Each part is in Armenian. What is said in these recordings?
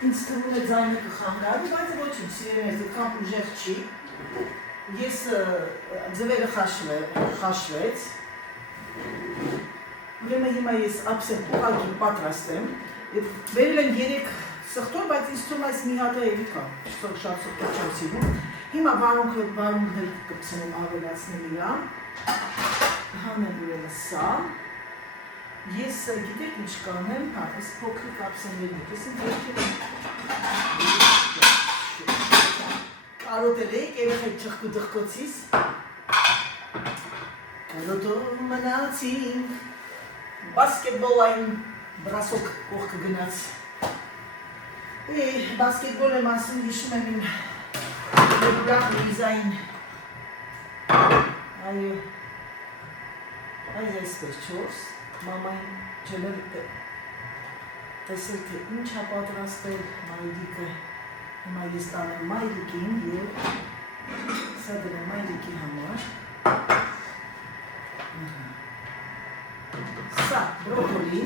ինձ թվում է ձայնը կխանգարի, բայց ոչինչ, սիրելիներ, այդքան ուժեղ չի։ Ես ձվերը խաշվեց։ Ուրեմն հիմա ես ափսետ ուղղակի պատրաստ եմ։ Բերել եմ 3 սխտոր, բայց ինձ թվում է այս մի հատ էլի կա, շատ սխտոր չեմ սիրում։ Հիմա վարունգներ կպցնեմ, ավելացնեմ իրան։ Հանեմ ուրեմն սա։ Ես գիտեք ինչ կանեմ, այս փոքրիկ ափսեներն ես կարոտել էիք, երեխեք չխկուդղկոցիս։ Կարոտով մնացինք, բասկետբոլային բրասոկ կողքը գնաց։ Բասկետբոլ եմ ասում, հիշում եմ իմ լեբրան Լիզային։ Այո, այս այսպես 4, մամային ջելել տեսել, թե ինչ է պատրաստել մայրիկը, հիմա ես տանեմ մայրիկին և սա դրեմ մայրիկի համար, սա բրոկոլի,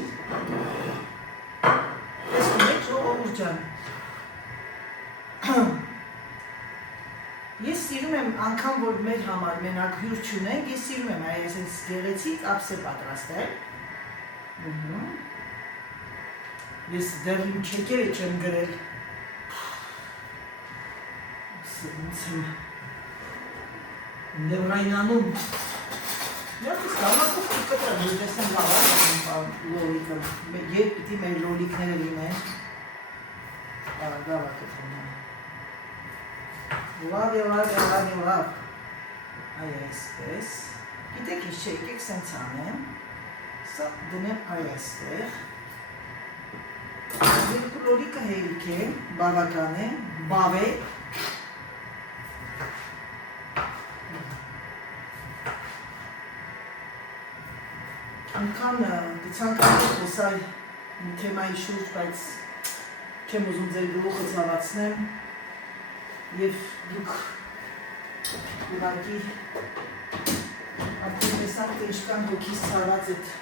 տեսնում եք ժողովուրդ ջան, ես սիրում եմ անգամ, որ մեր համար մենակ հյուր չունենք, ես սիրում եմ այս գեղեցիկ ափսե պատրաստել, ես դեռ իմ չեկերը չեմ գրել, ինձ եմ նևրայնանում, ես կամակով կկտրեմ, որ տեսեմ լավ լոլիկը, երբ պիտի մեր լոլիկները լինեն, լավ կտրեմ, լավ, այ այսպես, գիտեք ինչ չեք, եք սենց անեմ, սա դնեմ այ այստեղ, երկու լոլիկը հերիք է, բավական է, բավ է, անգամ դիցանքավոր խոսալ մի թեմայի շուրջ, բայց չեմ ուզում ձեր գլուխը ցավացնեմ և դուք ուղղակի արդեն տեսանք, թե ինչքան հոգիս ցաված էդ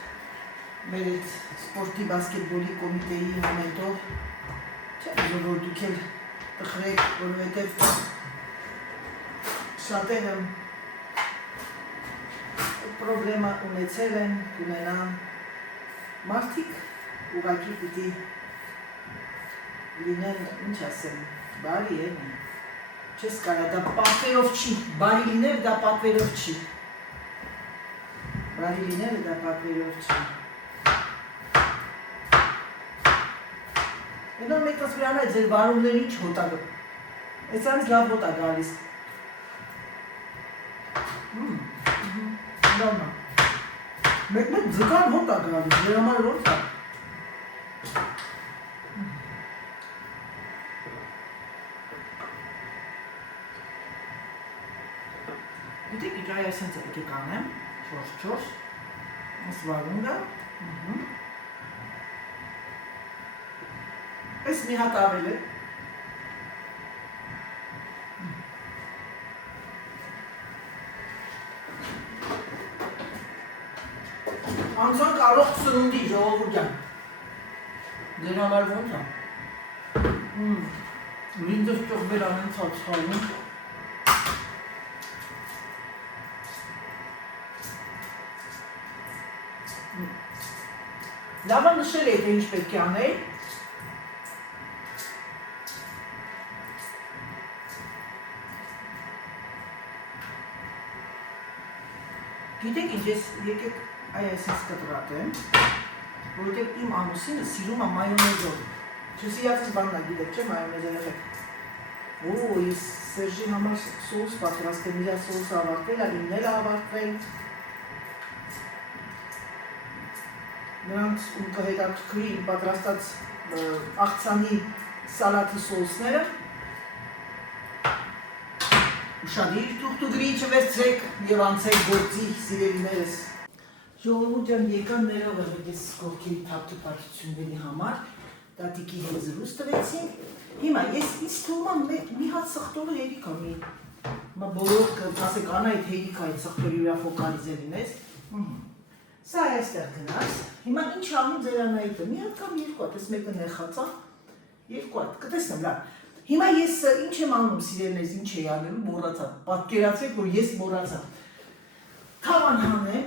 մեր այդ սպորտի բասկետբոլի կոմիտեի մոմենտով չեմ ուզում, որ դուք էլ տխրեք, որովհետև շատերը պրոբլեմա ունեցել են, կունենան մարդիկ ուղղակի պիտի լինեն, ինչ ասեմ, բարի են, չես կարա, դա պատվերով չի, բարի լինել դա պատվերով չի, բարի լինել դա պատվերով չի։ Ենոր մեկտաս վրան այդ ձեր վարումներ ինչ հոտա գը, այսանից լավ հոտա գալիս, մեկ ձգան հոտ է գալիս, դեր համար ոնց է։ Գիտեք ինչ այ այսենց է եկեք անեմ, 4-4, այս վարունգը, այս մի հատ ավել է, անցանք առող սնունդի ժողովուրդ ջան, դեր համար ոնց է, ինձ ճողվել անեն ցածխալում, լավը նշել է, թե ինչ պետք է անել, գիտեք ինչ ես եկեք այ այսպես կտրատեմ, որովհետև իմ ամուսինը սիրում է մայոնեզով, չսիրածս բանն է, գիտեք չէ մայոնեզ երեխեք, ես Սերժի համար սոուս պատրաստեմ, իր սոուսը ավարտվել է, իմն էլ է ավարտվել, նրանց ում կհետաքրքրի իմ պատրաստած աղցանի սալատի սոուսները, ուշադիր թուղթուգրի չվերցրեք և անցեք գործի սիրելիներս։ Ժողովուրդ ջան եկան ներողը, որ ես կողքերի թափթփությունների համար տատիկի հետ զրույց տվեցինք։ Հիմա ես ինձ թվում է մի հատ սխտորը հերիք է մի։ Հիմա բոլոր կասեք Անայդ հերիք է այդ սխտորի վրա ֆոկալիզել ինես։ Սա այստեղ գնաց։ Հիմա ինչ անում ձեր Անայդը։ Մի հատ կամ երկու հատ, այս մեկը նեխած է։ Երկու հատ, կտեսնեմ, լավ։ Հիմա ես ինչ եմ անում սիրելիներս, ինչ էի անելու, մոռացա, պատկերացրեք, որ ես մոռացա։ Թավան հանեմ,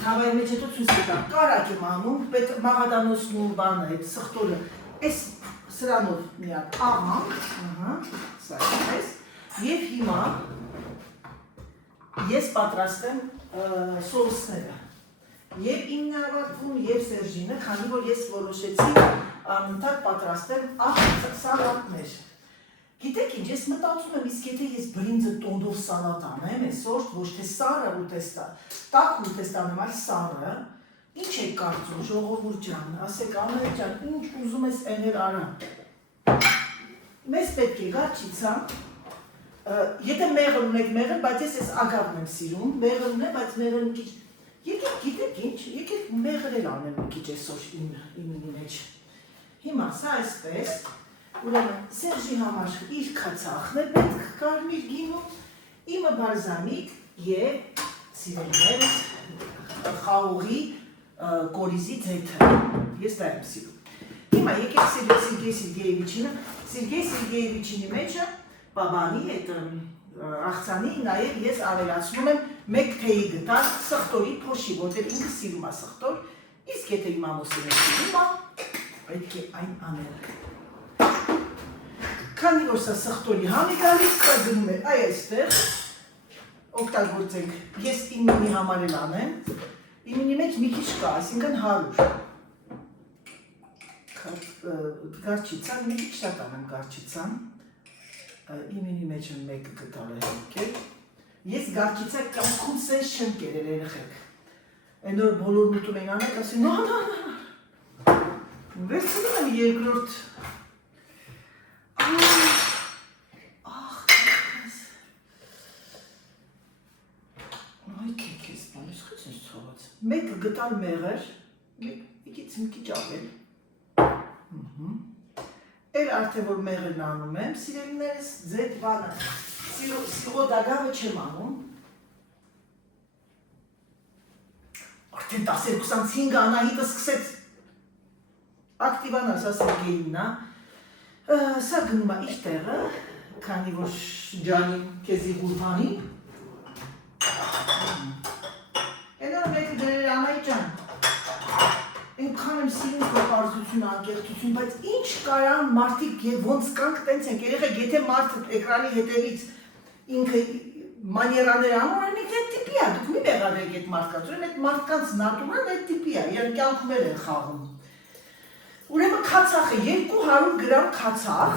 թավայի մեջ հետո ցույց կտամ, կարակ եմ անում, պետք մաղադանոցն ու բանը, այդ սխտորը, այս սրանով մի հատ աղամ, սա էս, և հիմա ես պատրաստեմ սոուսները, և իննավատվում և Սերժինը, քանի որ ես որոշեցի անընդհատ պատրաստեմ սալատներ։ Գիտեք ինչ, ես մտածում եմ, իսկ եթե ես բրինձը տոնդով սալատ անեմ, այսօր ոչ թե սառը ուտեստա, տաք ուտեստանեմ, այլ սառը, ինչ եք կարծում, ժողովուրդ ջան, ասեք Անահիտ ջան, ինչ ուզում ես էներ արա։ Մեզ պետք է գարչիցա, եթե մեղր ունեք մեղր, բայց ես ես ագավն եմ սիրում, մեղր ունեմ, բայց մեղր մի քիչ, եկեք գիտեք ինչ, եկեք մեղր էլ անեմ մի քիչ այսօր իմինի մեջ։ Հիմա սա այսպես, ուրեմն Սերժի համար իր քացախն է պետք կարմիր գինու, իմը բալզամիկ և սիրելիներս խաղողի կորիզի ձեթը, ես դա եմ սիրում։ Հիմա եկեք Սերգեյ Սերգեյևիչինի մեջը բաբանի այդ աղցանի նաև ես ավելացնում եմ մեկ թեյի գտար սխտորի փոշի, որտեղ ինքը սիրում է սխտոր, իսկ եթե իմ ամուսինը սիրում է, պետք է այն անել։ Քանի որ սա սխտորի համ է գալիս, սա գնում է այ այստեղ, օգտագործենք, ես իմինի համար էլ անեմ, իմինի մեջ մի քիչ կա, այսինքն 100 գարչիցան, մի քիչ շատ անեմ գարչիցան, իմինի մեջ եմ մեկ գտալ է հենքել, ես գարչիցա կամքում սենց չեմ կերել երեխեք, այն որ բոլորն ուտում են անեք, ասեն, նո, վերցնում եմ երկրորդ, մեկ գտալ մեղր, մեկից մի քիչ ավել, էլ արդեն որ մեղրն անում եմ, սիրելիներս ձետ բանը, սիրո դագավը չեմ անում, արդեն 12-5 Անահիտը սկսեց ակտիվանալ, սա Սերգեյինն է, սա գնում է իր տեղը, քանի որ ջանին քեզի գուրհանի, Էնոր մեկը դրել Անահիտ ջան, այնքան եմ սիրում քո պարզություն, անկեղծություն, բայց ինչ կարան մարդիկ ոնց կանք տենց ենք, երեխեք, եթե մարդը էկրանի հետևից ինքը մանիերաներ անում, այն այդ տիպի է, դուք մի մեղադրեք այդ մարդկանց, ուրեմն այդ մարդկանց նատուրան այդ տիպի է, իրենք կյանքում են խաղում։ Ուրեմն քացախը 200 գրամ քացախ,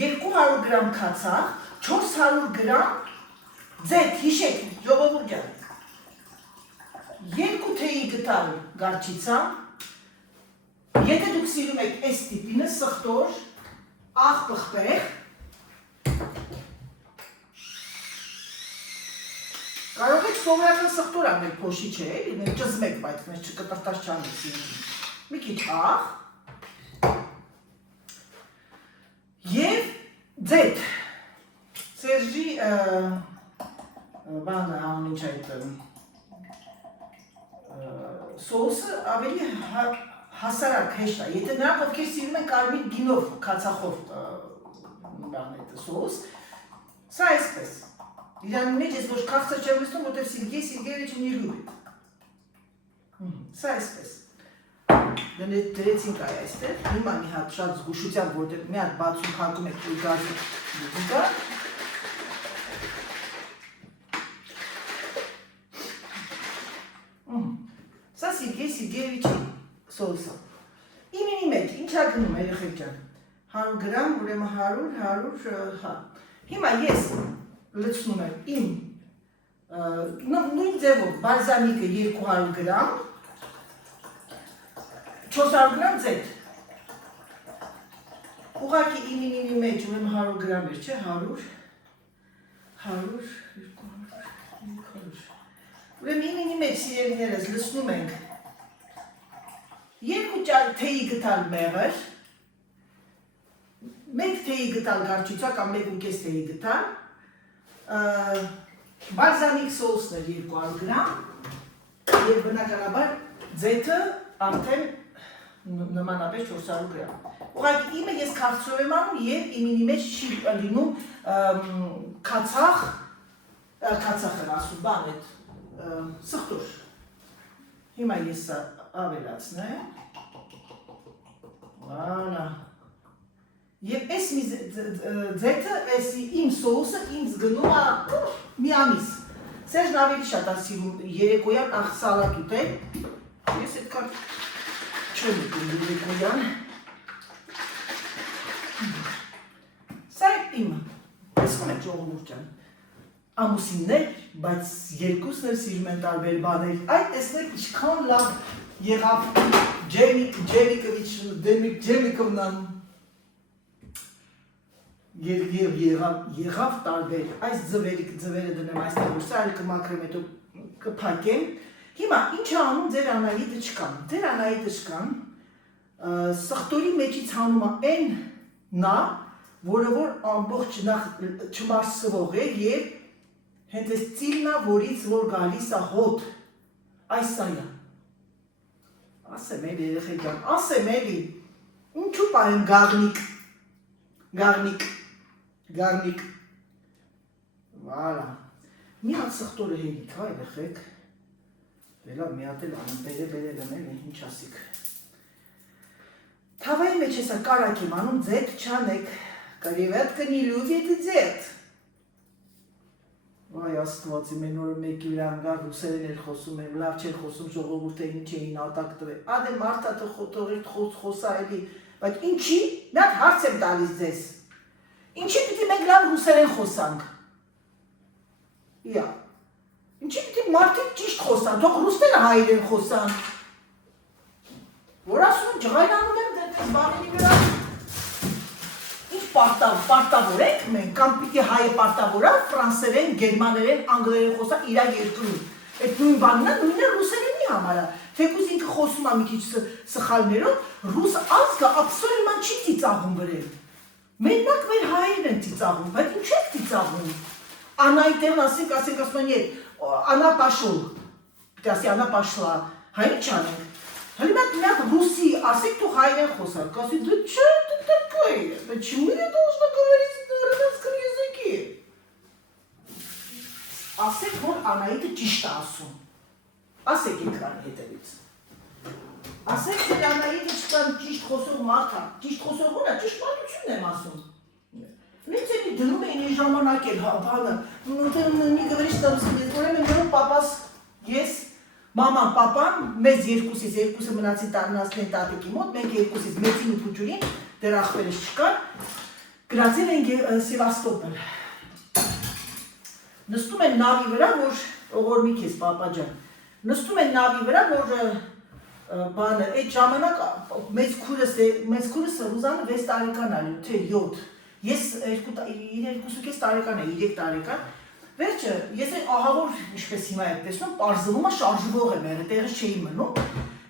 200 գրամ քացախ, 400 գրամ ձեթ, հիշեք, ժողովուրդ ջան, 2 թեյի գտալ գարչիցա, եթե դուք սիրում եք այս տիպինը, սխտոր, աղ պղպեղ, կարող եք սովորական սխտոր անել փոշի չէ, մենք ճզմեք, բայց մենք չկտրտած չանենք սիրում, մի քիչ աղ և ձեթ, Սերժի բանը անունիչ այդ սոուսը ավելի հասարակ հեշտ է, եթե նրանք ովքեր սիրում են կարմիր գինով, քացախով սոուս, սա այսպես, իրանի մեջ ես ոչ քաղցր չեմ լսում, որտև Սերգեյ Սերգեյևիչն իր լուր է, սա այսպես, դրեցինք այ այստեղ, հիմա մի հատ շատ զգուշությամբ, որտև մի հատ բացում հարկում եք գազի դուգա, Սա Սերգեյ Սերգեյևիչի սոուսը։ Իմինի մեջ, ինչա գնում երեխեք ջան, 100 գրամ, ուրեմն 100, հա։ Հիմա ես լցնում եմ իմ նույն ձևով բալզամիկը 200 գրամ, 400 գրամ ձեթ։ Ուղղակի իմինի մեջ ուրեմն 100 գրամ էր, չէ, 100, 200, ուրեմն իմինի մեջ սիրելիներս լցնում ենք 2 թեյի գտալ մեղր, 1 թեյի գտալ գարչիցա կամ 1.5 թեյի գտալ, բալզամիկ սոուսն էր 200 գրամ և բնականաբար ձեթը արդեն նմանապես 400 գրամ։ Ուղղակի իմը ես քաղցրով եմ անում եւ իմինի մեջ չի լինում քացախ եմ ասում, բան այդ սխտոր։ Հիմա ես ավելացնեմ։ Վալա։ Եվ այս մի ձեթը, այս իմ սոուսը ինձ գնում է մի ամիս։ Սերժն ավելի շատ է սիրում երեկոյան սալատ ուտել։ Ես այդքան չեմ ուտում երեկոյան։ Սա է իմը։ Տեսնում եք ժողովուրդ ջան։ Ամուսիններ, բայց երկուսն էլ սիրում են տարբեր բաներ։ Այդ տեսնեք ինչքան լավ եղավ Ջեմիկովնան եղավ տարբեր, այս ձվերը դնեմ այստեղ, որ սա էլ կմաքրեմ, հետո կփակեմ։ Հիմա ինչ անում ձեր Անահիտը չկան։ Ձեր Անահիտը չկան, սխտորի մեջից հանում է այն նա, որը որ ամբողջ չմարսվող է և հենց այս ծիլն է, որից որ գալիս է հոտ, այս սա է։ Ասեմ էլի երեխեք ջան, ասեմ էլի, ինչու պահեմ գարնիկ, վալա, մի հատ սխտորը հելիք, հա երեխեք, վելա մի հատ էլ անում, բերել եմ էլի, ինչ ասիք։ Թավայի մեջ հեսա կարակ եմ անում, ձետ չանեք, կրևետքը նիլուվ ետ ձետ։ Վայ աստվածի մեն օրը մեկի վրա անգար ռուսերեն էլ խոսում եմ, լավ չեն խոսում ժողովուրդը ինչ էին ատակ տվել։ Ադե մարդատը խոտորիտ խոսա էլի, բայց ինչի, մի հատ հարց եմ տալիս ձեզ։ Ինչի պիտի մենք լավ ռուսերեն խոսանք։ Իա, ինչի պիտի մարդիկ ճիշտ խոսան, թող ռուսները հայերեն խոսան։ Որ ասում եմ ջղայրանում եմ դες բաղերի վրա։ Ինչ պարտավոր ենք մենք, կամ պիտի հայը պարտավորա, ֆրանսերեն, գերմաներեն, անգլերեն խոսա իրա երկրում։ Այդ նույն բանն է, նույնը ռուսերենի համար է։ Թեկուզ ինքը խոսում է մի քիչ սխալներով, ռուս ազգը աբսոլյուտ만 չի ծիծաղում վրեն։ Մենակ մեր հայերն են ծիծաղում, բայց ինչ եք ծիծաղում։ Անայտեղն ասենք ասում են, Անա պաշոլ, պիտի ասի Անա պաշլա, հայ ինչ անենք։ Հլի միակ ռուսի ասեք թող հայերեն խոսակ, ասի դու չէ, ты такая, почему я должна говорить на русском языке։ Ասեք, որ Անահիտը ճիշտ է ասում։ Ասեք ինքան հետևից։ Ասեք, որ Անահիտը չկան ճիշտ խոսող մարդ է, ճիշտ խոսող ո՞ր է, ճշմարտությունն եմ ասում։ Նենց էլի դնում էին այն ժամանակ էլ բանը, մի գվրիշ տամսին ես, որեմ եմ գրում պապաս, ես, մաման, պապան, մեզ երկուսը մնացին տարնասնեն տատիկի մոտ, մենք երկուսից մեծին ու փուջուրին, դեր ախպերս չկան, գրացել ենք Սևաստոպոլ։ Նստում են նավի վրա, որ ողորմիկ ես պապաջան, նստում են նավի վրա, որ բանը, այդ ժամանակ մեծ քուրս Ռուզանը 6 տարեկան ալի, թե 7, ես 2.5 տարեկան է, 3 տարեկան, վերջը, ես այն ահավոր, ինչպես հիմա եք տեսնում, պարզվում է շարժվող է մերը, տեղս չէի մնում,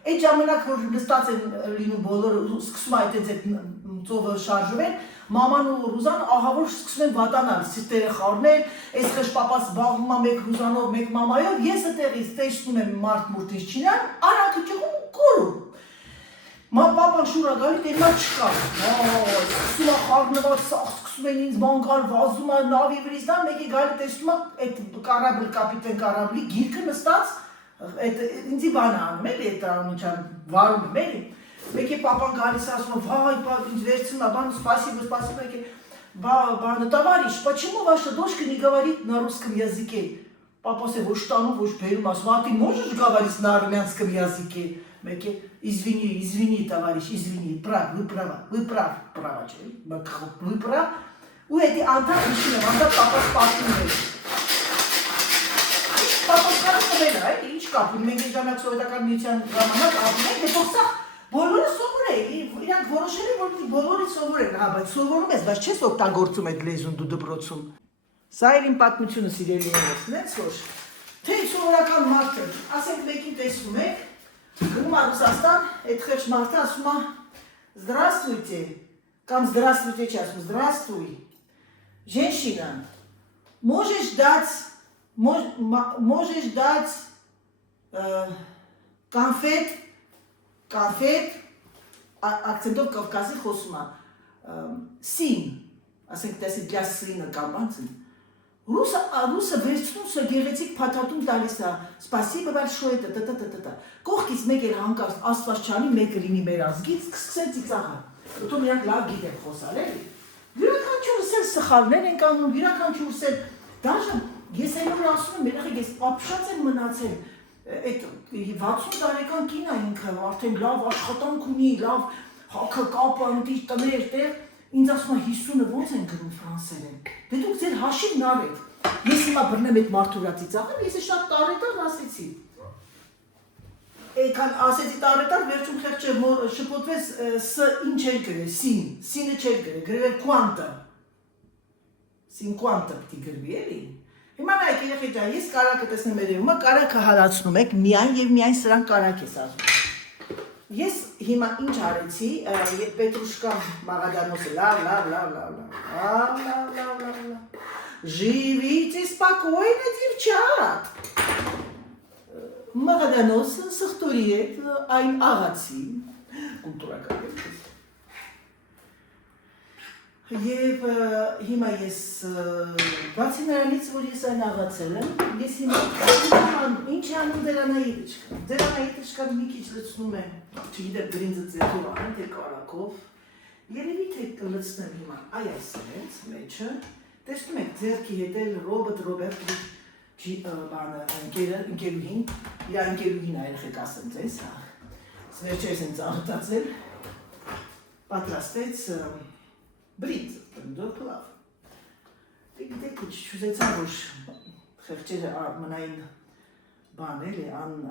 այդ ժամանակ, որ նստած են լինում բոլորը, սկսում է այդ ծովը շարժվեն, մաման ու Ռուզան ահավոր սկսում են վատանալ, սիրտերը խառնել, այս խշ պապաս բաղվում է մեկ Ռուզանով, մեկ մամայով, ես այդտեղից տեսնում եմ մարդ մուրտից չինան, արանքը ճղում ու կորում։ Պապան շուրա գալի տերմա չկա, սկսում է խառնված սաղ, սկսում են ինձ բանկար վազում է նավի վրից նա, մեկ է գալի տեսնում է այդ կարաբլ, կապիտեն կարաբլի գիրկը նստած, ինձի բանը անում էլի, այդ անուչան վարում եմ էլի, մեկ է պապան գալիս ասում է, վայ, ինձ վերցնում է, բանը, спасибо, մեկ է, բանը, товарищ, почему ваша дочка не говорит на русском языке? Папа се ոչ տանում, ոչ բերում, ասում, а ты можешь говорить на армянском языке? Մեկ է, извини, товарищ, извини, вы права, չէ, вы прав, ու էդի անդար հիշում եմ, անդար պապաս պատում էր։ Պապաս կարը տվել է, ինչ կապում, մենք են ժամանակ սովետական միության ժամանակ ապում ենք, հետո սա բոլորը սովոր է, իրանք որոշել են, որ բոլորը սովոր են, բայց սովորում ես, բայց չես օգտագործում այդ լեզուն դու դպրոցում։ Սա էր իմ պատմությունը սիրելի երես, նենց որ, թե սովորական մարդը, ասենք մեկին տեսնում եք, գնում է Ռուսաստան, այդ խեղճ մարդը ասում է «Здравствуйте», կամ «Здравствуйте» չի ասում, «Здравствуй, женщина, можешь дать конфет, ակցենտով Կովկասի խոսում է սին, ասենք տեսի դյա սինը կամ անցին, ռուսը վերցնում սա գեղեցիկ փաթաթում տալիս է, սպասիբը большое, տտտտտտտա, կողքից մեկ էլ հանկարծ աստվածչանի մեկը լինի մեր ազգից, կսկսեն ծիծաղալ, ոտում իրանք լավ գիտեք խոսալ, էլի, յուրաքանչյուրս էլ սխալներ ենք անում, յուրաքանչյուրս էլ, դաժան, ես այնօր ասում եմ, երեխեք, ես ապշած եմ մնացել, այդ 60 տարեկան կինա ինքը արդեն լավ աշխատանք ունի, լավ հագակապ անտիր տներ տեղ, ինձ ասում է 50-ը ոնց են գրում ֆրանսերեն, դե դուք ձեր հաշիվն արեք, ես հիմա բռնեմ այդ մարդուրա ծիծաղեմ, ես շատ տարետար ասեցի, Էքան ասեցի տարետար, վերջում խեղճը շպոտվեց ս ինչ էր գրել, սինը չէր գրել, գրել էր կուանտը, սինկուանտը պիտի գրվի էլի, հիմա նայք երեխեք ջան, ես կարակը տեսնեմ երևում, կարակը հարացնում եք միայն և միայն սրան կարակ ես ասում, ես հիմա ինչ արեցի, պետրուշկա Մաղադանոսը, լավ, живите спокойно, девчат, Մաղադանոսը սխտորի հետ այն աղացի, կուլտուրական Եվ հիմա ես բացի նրանից, որ ես այն աղացել եմ, ես հիմա ինչ է անում դերանայիտիչկան, դերանայիտիչկան մի քիչ լցնում եմ, չգիտեմ գրինձը ձետով անեմ, թե կարակով, երևի թե կլցնեմ հիմա այ այսպես մեջը, տեսնում եք ձերքի հետ էլ Ռոբերտ ընկերուհին, իր ընկերուհին այրխեք ասեմ ձեզ, վերջերս են ծաղտացել, պատրաստեց բրիդ, դոք լավ, դեք չուզեցա, որ խեղճերը մնային բան էլի,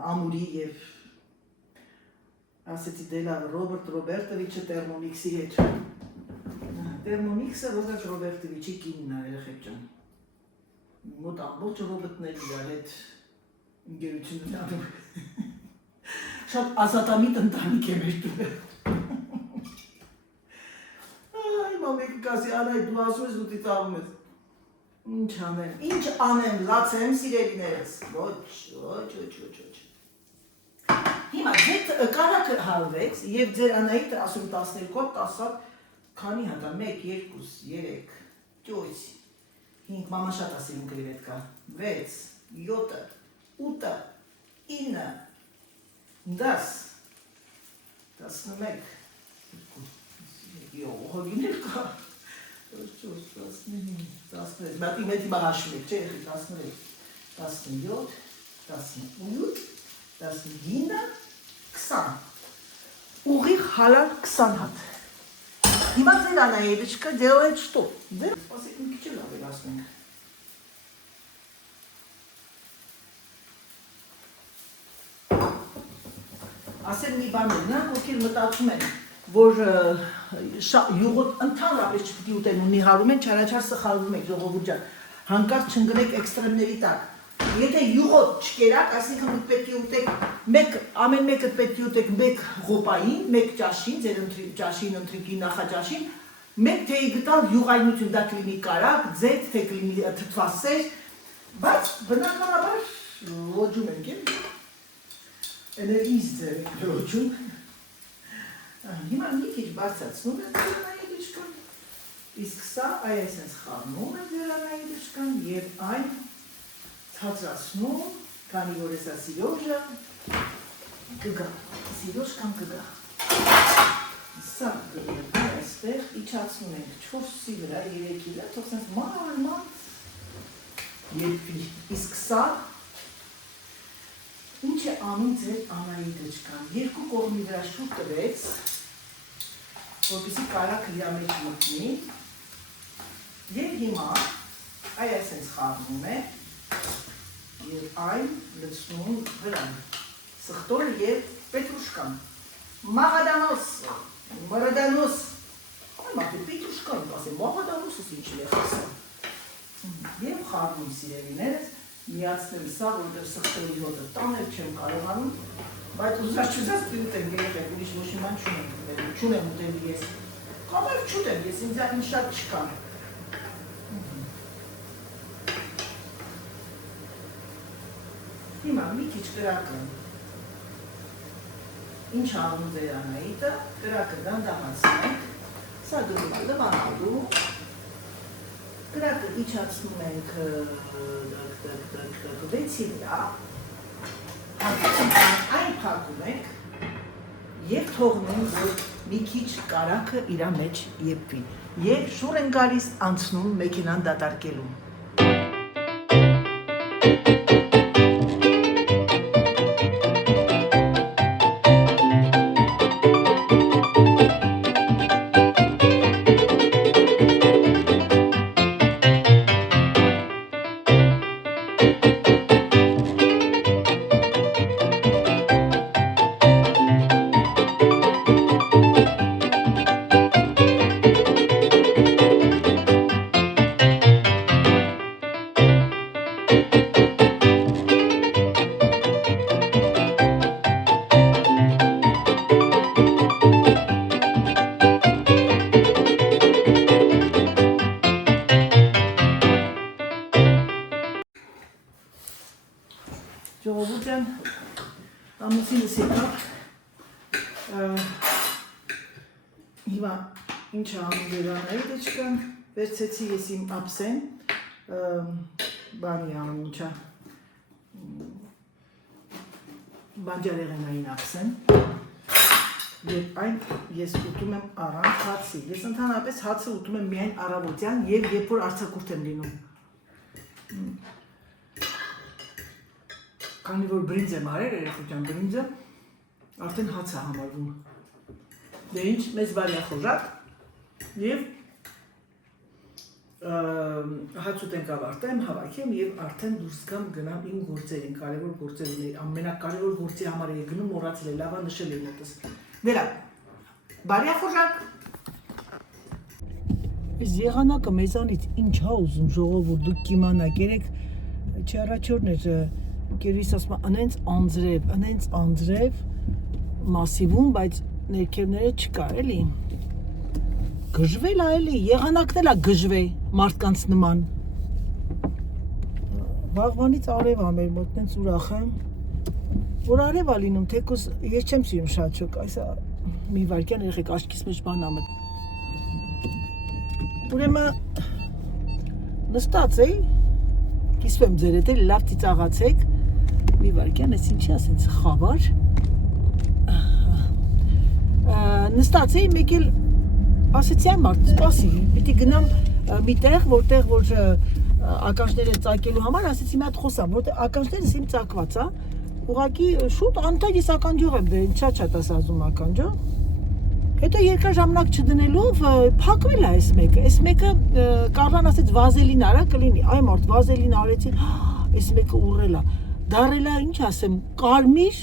ամուրի և ասեցի դելա Ռոբերտովիչը տերմոմիքսի հետ, տերմոմիքսը Ռոբերտովիչի կինն է երեխեք ջան, մոտ ամբողջ Ռոբերտներ իրար հետ ընկերություն են անում, շատ ազատամիտ ընտանիք է մեր տուրը, Հիմա մեկը կասի, անայ դու ասում ես ու ծիծաղում ես, ինչ անեմ, լացեմ սիրելիներս, ոչ, Հիմա ձեր կարակը հարվեց և ձեր անայիթը ասում 12-ով 10-ով, քանի հատա, 1, 2, 3, 4, 5, մամա շատ ասիլում կրիվետկա, 6, 7, 8, 9, 10, 11, Հոգիներ կա, 16, մատի մեթի բաղաշում եք, չէ եղի, 13, 17, 18, 19, 20, ուղիղ հալար 20 հատ, հիմա ձեր անայելիչկա դելոյետ շտո, դեր, ասեք մի քիչ էլ ավելացնենք, ասեմ մի բաներ, նրանք ովքեր մտածում են, որ յուղոտ ընդհանրապես չպիտի ուտեն ու նիհարում են, չարաչար սխալվում եք ժողովուրդ ջան, հանկարծ չընկնեք էքստրեմների տակ, եթե յուղոտ չկերակ, այսինքն դուք պետք է ուտեք, ամեն մեկը պետք է ուտեք մեկ ղոպային, մեկ ճաշին, ձեր ճաշին, ընթրիկի նախաճաշին, մեկ թեյի գտալ յուղայնություն, դա կլինի կարակ, ձետ, թե կլինի թթվասեր, բայց բնականաբար լոջում ենք, էներգիզ ձեր լոջում, Հիմա մի քիչ բարձրացնում է դերանայելիչկան, իսկ սա այ այսպես խառնում է դերանայելիչկան և այն ցածրացնում, քանի որ էսա սիրոժը կգա, սիրոժկան կգա։ Սա գրվում այստեղ իջացնում ենք 4-ի վրա, 3-ի վրա, թող սենց ման երկրի, իսկ սա ինչ է անում ձեր անայիտիչկան, երկու կողմի վրա շուտ տվեց, որպեսզի կարակը իր մեջ մտնի, և հիմա այ այսպես խառնում է, և այն լցնում վրան, սխտոր և պետրուշկան, մաղադանոս, մրադանոս, մատի պետրուշկան, ասեմ, մաղադանոսս ինչ է խասը, և խառնում սիրելիներս, միացնեմ սա, որտեղ սխտորի հոտը տանել չեմ կարողանում, բայց ուզած պիտեմ երեխեք, ուրիշ ոչ իման չունեմ ուտելի ես, կամեր չուտեմ ես, ինձ այն շատ չկան։ Հիմա մի քիչ կրակը ինչ անում ձեր Անահիտը, կրակը դանդաղացնենք, սա դնում է լվանալու, կրակը իջացնում ենք 6-ի վրա, այն փակում ենք և թողնում, որ մի քիչ կարագը իր մեջ եփվի և շուռ են գալիս անցնում մեքենան դատարկելու։ Ժողովուրդյան ամուսինս եկավ, հիմա ինչ անում ձեր Անահիտը չկան, վերցեցի ես իմ ափսեն, բանի անում ինչա, բանջարեղենային ափսեն, և այն ես ուտում եմ առանց հացի, ես ընդհանրապես հացը ուտում եմ միայն առավոտյան և երբ որ արձակուրդ եմ լինում։ Քանի որ բրինձ եմ արել, երեխության բրինձը, արդեն հաց է համարվում։ Դե ինչ, մեծ բարյախոժակ և հաց ուտենք ավարտեմ, հավաքեմ և արդեն դուրս գամ գնամ իմ գործերին, կարևոր գործեր ունեի, ամենակարևոր գործի համար էի գնում, մոռացել եմ, լավա նշել եմ մոտս։ Դե լավ, բարյախոժակ։ Այս եղանակը մեզանից ինչ հա ուզում ժողովուրդ, դուք կիմանաք, երեք չառաջորն էր Գերիս ասում է, անենց անձրև մասիվում, բայց ներքևները չկար, էլի։ Գժվել է, էլի, եղանակն էլ է գժվե մարդկանց նման։ Վաղվանից արև է մեր մոտ, նենց ուրախ եմ, որ արև է լինում, թեկուզ ես չեմ սիրում շատ շոկ, այս մի վարկյան երեխեք աչքիս մեջ բան ամտ։ Ուրեմն նստած էի, կիսվեմ ձեր հետ, լավ ծիծաղացեք, մի վարկյան, ես ինչի ասենց խավար, նստած էի, մեկ էլ ասեցի այն մարդ, սպասի, պիտի գնամ մի տեղ, որտեղ որ ականջները ծակելու համար, ասեցի մի հատ խոսամ, որտեղ ականջներս իմ ծակված է, ուղղակի շուտ անտակ ես ականջող եմ, դե ինչա չատ ասազում ականջող, հետո երկար ժամանակ չդնելով փակվել է այս մեկը Կարլան ասեց վազելին արա կլինի, այ մարդ վազելին արեցի, այս մեկը ուռել է, դարել է ինչ ասեմ, կարմիր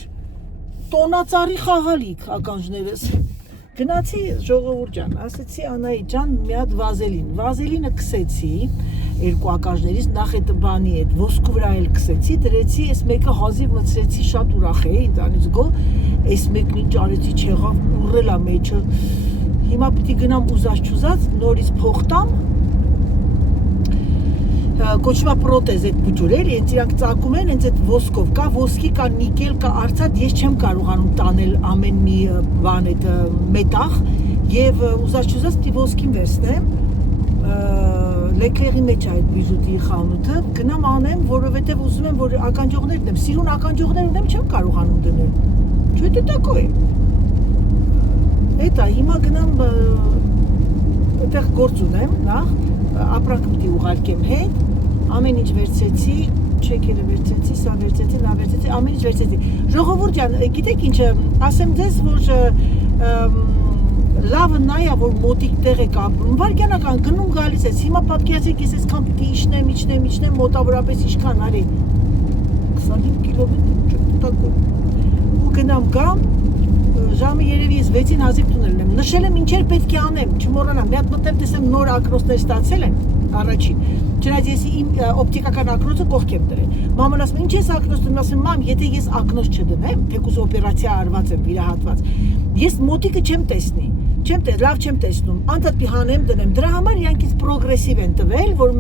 տոնածառի խաղալիք ականջներս, գնացի ժողովուրդ ջան, ասեցի Անահիտ ջան մի հատ վազելինը քսեցի երկու ականջներից, նախ այդ բանի այդ ոսկու վրա էլ քսեցի, դրեցի, այս մեկը հազիվ մցրեցի, շատ ուրախ էի ինձանից գոհ, այս մեկն ինչ արեցի չեղավ, ուռել է մեջը, հիմա պիտի գնամ ուզած նորից փող տամ, կոչվում է պրոթեզ այդ բջուրը, էլի, հենց իրանք ծակում են, հենց այդ ոսկով, կա ոսկի, կա նիկել, կա արծաթ, ես չեմ կարողանում տանել ամեն մի բան այդ մետաղ եւ ուզած պիտի ոսկին վերցնեմ, լեկլեղի մեջ է այդ բիժուտի խանութը, գնամ անեմ, որովհետեւ ուզում եմ, որ ականջողներն եմ, սիրուն ականջողներ ունեմ, չեմ կարողանում դնել, չէ՞ դա տակո է, էտա, հիմա գնամ այդտեղ գործ ունեմ, նախ, ապրանք պիտի ուղարկեմ հետ, ամեն ինչ վերցեցի, չեքերը վերցեցի, սա վերցեցի, նա վերցեցի, ամեն ինչ վերցեցի։ Ժողովուրդ ջան, գիտեք ինչ, ասեմ ձեզ, որ լավը նա է, որ մոտիկ տեղ եք ապրում, վարքյանական գնում գալիս ես, հիմա պատկերացրեք ես այսքան պիտի իջնեմ, մոտավորապես ինչքան արի, 25 կիլոմետր, չէ՞ տակո, ու գնամ գամ, ժամը երևի ես 6-ին հազիվ տունել եմ, նշել եմ ինչեր պետք է անեմ, չմոռանամ, մի հատ մտեմ տեսեմ նոր ակնոցներ ստացել են, առաջին, չնայած ես իմ օպտիկական ակնոցը կողք եմ դրել, մաման ասում ինչ ես ակնոց դնում, ասում մամ, եթե ես ակնոց չդնեմ, թեկուզ օպերացիա արված եմ, վիրահատված, ես մոտիկը չեմ տեսնի, լավ չեմ տեսնում, անդադ պի հանեմ դնեմ, դրա համար իրանք ինձ պրոգրեսիվ են տվել, որ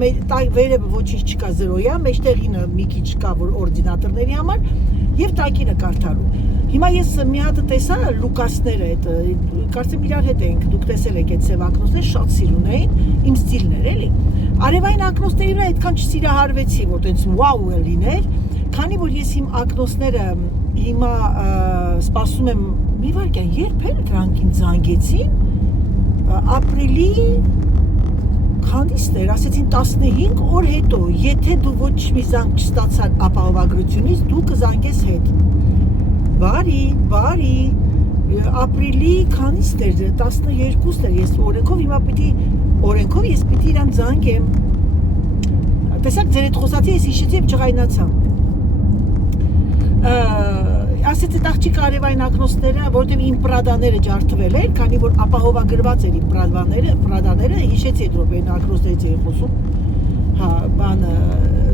վերևը ոչինչ չկա զրոյա, մեջտեղինը մի քիչ կա, որ օրդինատորների համար, և տակինը կարդալու։ Հիմա ես մի հատը տեսա Լուկասները, կարծեմ իրար հետ էինք, դուք տեսել եք այդ սև ակնոցները, շատ սիրուն էին, իմ ստիլներ էլի։ Արևային ակնոցների վրա այդքան չսիրահարվեցի, որ տենց վաու է լիներ, քանի որ ես իմ ակնոցները հիմա սպասում եմ մի վարկյան, երբ էլ դրանք ինձ զանգեցին, ապրիլի քանիսն էր, ասեցին 15 օր հետո, եթե դու ոչ մի զանգ չստացար ապահովագրությունից, դու կզանգես հետ։ Բարի, ապրիլի քանիսն էր, 12-ն էր, ես օրենքով ես պիտի իրան զանգեմ։ Տեսակ ձեր հետ խոսացի, ես հիշեցի և ջղայնացա։ Ասեց այդ աղջիկը արևային ակնոցները, որովհետև իմ պրադաները ջարդվել էր, քանի որ ապահովագրված էր իմ պրադաները, հիշեցի այդ րոպեին ակնոցներից էի խոսում,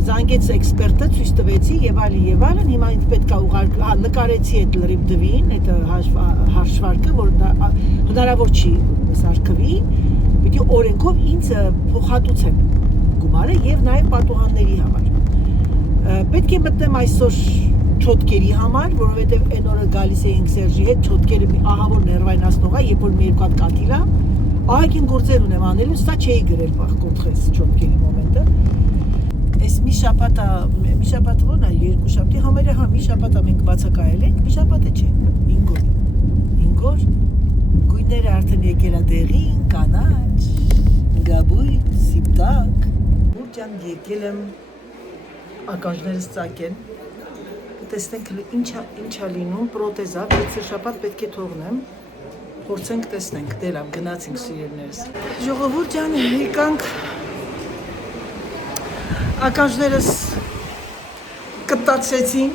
զանգեց էքսպերտը, ցույց տվեցի եւ այլն, հիմա ինձ պետք է նկարեցի այդ լրիվ դվին, այդ հաշվարկը, որ հնարավոր չի սարքվի, պիտի օրենքով ինձ փոխհատուցեն գումարը եւ նաեւ պատուհանների համար։ Պետք է մտնեմ այսօր չոտկերի համար, որովհետև այն օրը գալիս էինք Սերժի հետ, չոտկերը մի ահավոր ներվայնացնող է, երբ որ մի երկու հատ կաթիլ է, ահագին գործեր ունեմ անելու, սա չէի գրել կոնտրես չոտկերի մոմենտը։ Այս մի շաբաթը ո՞րն է, երկու շաբաթի համերը, մի շաբաթը մենք բացակայել ենք, մի շաբաթը չէ, 5 օր, գույները արդեն եկել է դեղին, կանաչ, գաբույտ, սիպտակ, ուրջան եկել եմ ականջներս ծակեն, տեսնենք ինչա լինում, պրոթեզա, վեցը շաբաթ պետք է թողնեմ, փորձենք տեսնենք, դե լավ, գնացինք սիրելիներս։ Ժողովուրդ ջան, եկանք ականջներս կտացեցին,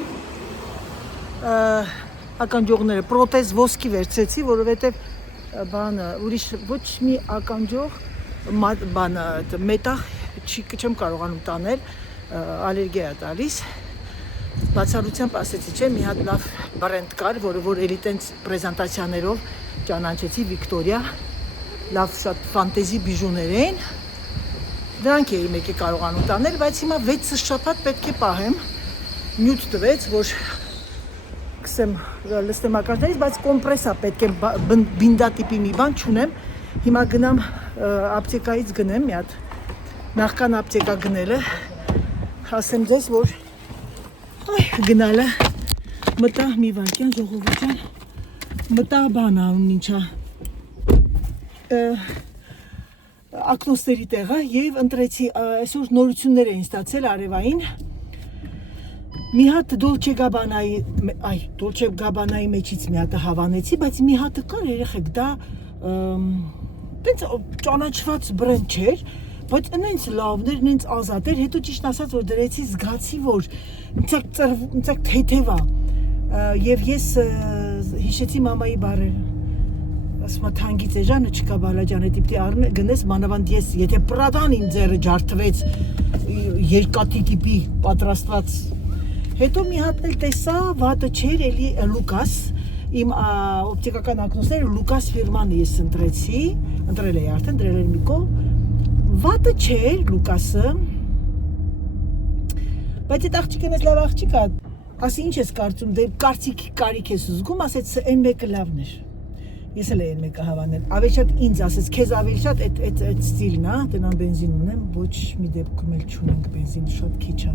ականջողները, պրոթեզ ոսկի վերցեցի, որովհետև ուրիշ ոչ մի ականջող մետաղ չեմ կարողանում տանել, ալերգիա է տալիս, բացառությամբ ասեցի չէ, մի հատ լավ բրենդ կար, որ էլի տենց պրեզենտացիաներով ճանաչեցի Վիկտորիա, լավ շատ ֆանտեզի բիժուներ էին, դրանք էի մեկի կարողանում տանել, բայց հիմա 6 շաբաթ պետք է պահեմ, նյութ տվեց, որ լստեմ ականջներից, բայց կոմպրեսա պետք է բինդատիպի մի բան չունեմ, հիմա գնամ ապտեկայից գնեմ մի հատ, նախքան ապտեկա գնելը, ասեմ ձեզ, որ գնալը մտա մի վարկյան ժողովության մտա բան անում ինչա ակնոցների տեղը և ընտրեցի այսօր նորություններ էին ստացել արևային մի հատ Դոլչե Գաբանայի մեջից մի հատը հավանեցի, բայց մի հատը կար երեխեք դա տենց ճանաչված բրենդ չէր, բայց նենց լավներ, նենց ազատ էր, հետո ճիշտ ասած, որ դրեցի զգացի, որ ինձակ թեթև է, և ես հիշեցի մամայի բարերը, ասում է թանգից էժանը չկա բալաջան, հետի պիտի գնես, մանավանդ ես, եթե պրադան իմ ձերը ջարդվեց, երկաթի տիպի պատրաստված, հետո մի հատ էլ տեսա, վատը չէր, էլի Լուկաս, իմ օպտիկական ակնոցները Լուկաս ֆիրմանը ես ընտրել էի արդեն, դրել էր մի կողմ, վատը չէր Լուկասը, բայց այդ աղջիկը մեզ լավ աղջիկ է, ասի ինչ ես կարծում, դե կարիք ես զգում, ասեց այն մեկը լավն էր, ես էլ այն մեկը հավանել, ավելի շատ ինձ ասեց, քեզ ավելի շատ այդ ստիլն է, տնան բենզին ունեմ, ոչ մի դեպքում էլ չունենք բենզին, շատ քիչ է,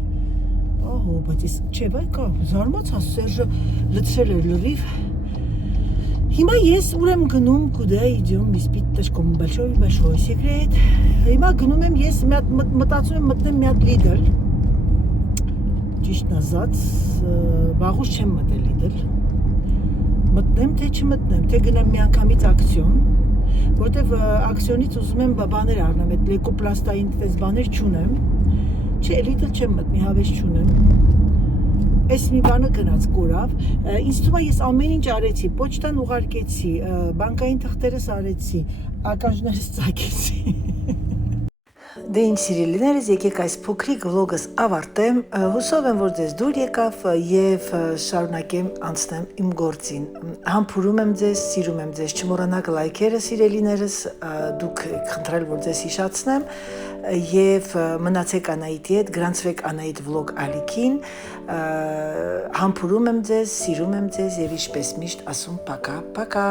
ահո, բայց ես չէ, բայ կա, զարմացա, Սերժը լցրել էր լրիվ, հիմա ես ուրեմ գնում, կուդա իդյում, իսպիտ տաշկոմ բաշոյ սեկրետ, հիմա գնում եմ ես մտածում եմ մտնեմ մի հատ լիդլ, ճիշտն ասած, վաղուց չեմ մտել լիդլ, մտնեմ, թե չմտնեմ, թե գնամ մի անգամից ակցիոն, որտև ակցիոնից ուզում եմ բաներ առնեմ, այդ լեկոպլաստային տես բաներ չունեմ, չէ, լիդլ չեմ մտնի, հավես չունեմ, Այս մի բանը գնաց կորավ, ինձ թվում է ես ամեն ինչ արեցի, պոչտան ուղարկեցի, բանկային թղթերս արեցի, ականջներս ծակեցի։ Դե ինչ սիրելիներս, եկեք այս փոքրիկ վլոգս ավարտեմ, հուսով եմ, որ ձեզ դուր եկավ եւ շարունակեմ անցնեմ իմ գործին։ Համբուրում եմ ձեզ, սիրում եմ ձեզ, չմոռանաք լայքերը սիրելիներս, դուք խնդրել, որ ձեզ հիշացնեմ եւ մնացեք Անահիտի հետ, գրանցվեք Անահիտ վլոգ ալիքին, համբուրում եմ ձեզ, սիրում եմ ձեզ եւ ինչպես միշտ ասում, պակա, պակա։